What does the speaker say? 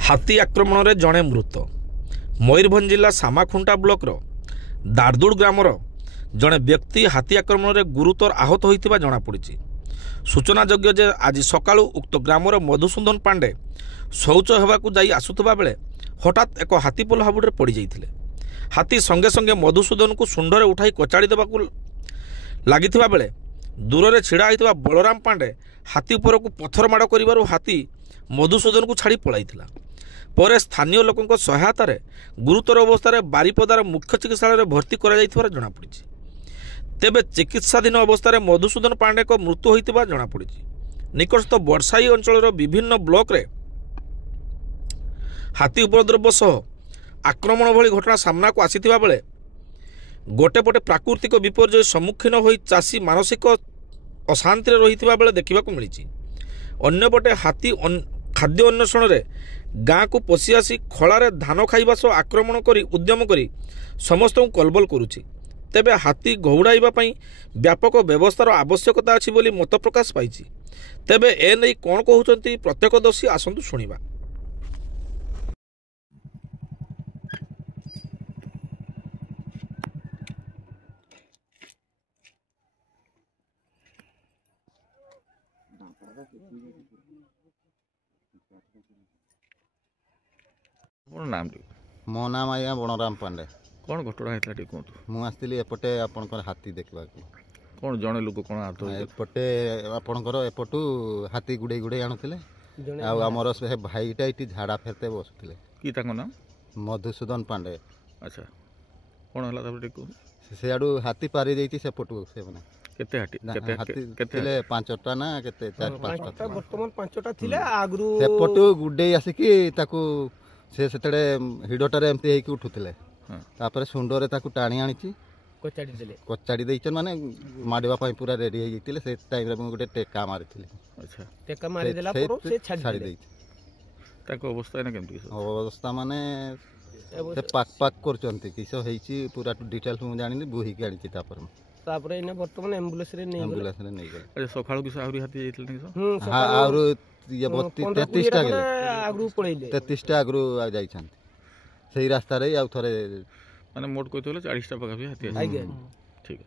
हाथी आक्रमण में जड़े मृत। मयूरभंज जिला सामाखुंटा ब्लॉक दारदुड़ ग्रामर जड़े व्यक्ति हाथी आक्रमण में गुरुतर आहत होता जमापड़ी। सूचनायोग्य जे आज सका उक्त ग्रामर मधुसूदन पांडे शौच होगाकू जाई आसुवा बेले हठात एक हाथीपोल हाबुड़े पड़ जाते। हाथी संगे संगे मधुसूदन को शुंडरे उठाई कचाड़ी देवाकू लगी बेले दूर से छिड़ा होता बलराम पांडे हाथी उपर को पत्थर माड़ कर हाथी मधुसूदन को छाड़ी पलाइथिला। पर स्थानीय लोकों सहायतार गुरुतर अवस्था बारिपदार मुख्य चिकित्सालय भर्ती कर जमापड़ी। तेबे चिकित्साधीन अवस्था मधुसूदन पांडे को मृत्यु होता जमापड़ी। निकटस्थ बरसाई अंचल विभिन्न ब्लॉक रे हाथी उपद्रव सह आक्रमण भली घटना सामना को आसीथिबा बेले गोटेपटे प्राकृतिक विपर्यय सम्मुखीन होई चाषी मानसिक अशांति रही बेले देखा मिली। अन्यपटे हाथी खाद्य अन्वेषण में गाँ को पशि आसी खलारे धान खाइबा सह आक्रमण करी उद्यम करी समस्त को कलबल करुछि। तेबे हाथी घौड़ाइबा पई व्यापक व्यवस्थार आवश्यकता अछि बोली मत प्रकाश पाइछि। तेबे ए नै कोन कहउछंती प्रत्यक्षदर्शी आसंतु सुनिबा। मो नाम आज्ञा बणराम पांडे। कौन घटना होता है कहतु? मु आसती एपटे आपणकर हाथी देखा कौन जड़े लोक कौन आहत एपटे आपणकर एपटू हाथी गुड़े गुड़े आणुले आमर से भाईटा ये झाड़ा फेरते बसुले कि नाम मधुसूदन पांडे। अच्छा कौन है सियाड़ू हाथी पारी जाइए सेपटू से मैंने केते हाथी केते पांचटा ना केते चार पांचटा वर्तमान पांचटा थिले आगरू सेपटू गुडे आसिकी ताकू से सेतडे हिडटारे एमती हेकी उठुथिले तापर सुंडरे ताकू टाणी आनिची कचाड़ी देइचन माने माडवा पई पूरा रेडी हे जइतिले से टाइम रे गोटे टेका मारिथिले। अच्छा टेका मारि देला पर से छाड़ी देइ ताको अवस्था ना केमती अवस्था माने से पाक पाक करचंती किसो हेची पूरा डिटेल्स मु जानिनी बुही के आनिची तापर इने वर्तमान एम्बुलेंस रे नै गले। अच्छा सखाळु किस आहुरी हाथी जाइतिले नि सो हां और ये 33 टा गेले आगरू पळैले 33 टा आगरू जाइछंती सेही रास्ता रे आ थरे माने मोट कहतले 40 टा पका भी हाथी। आज्ञा ठीक है।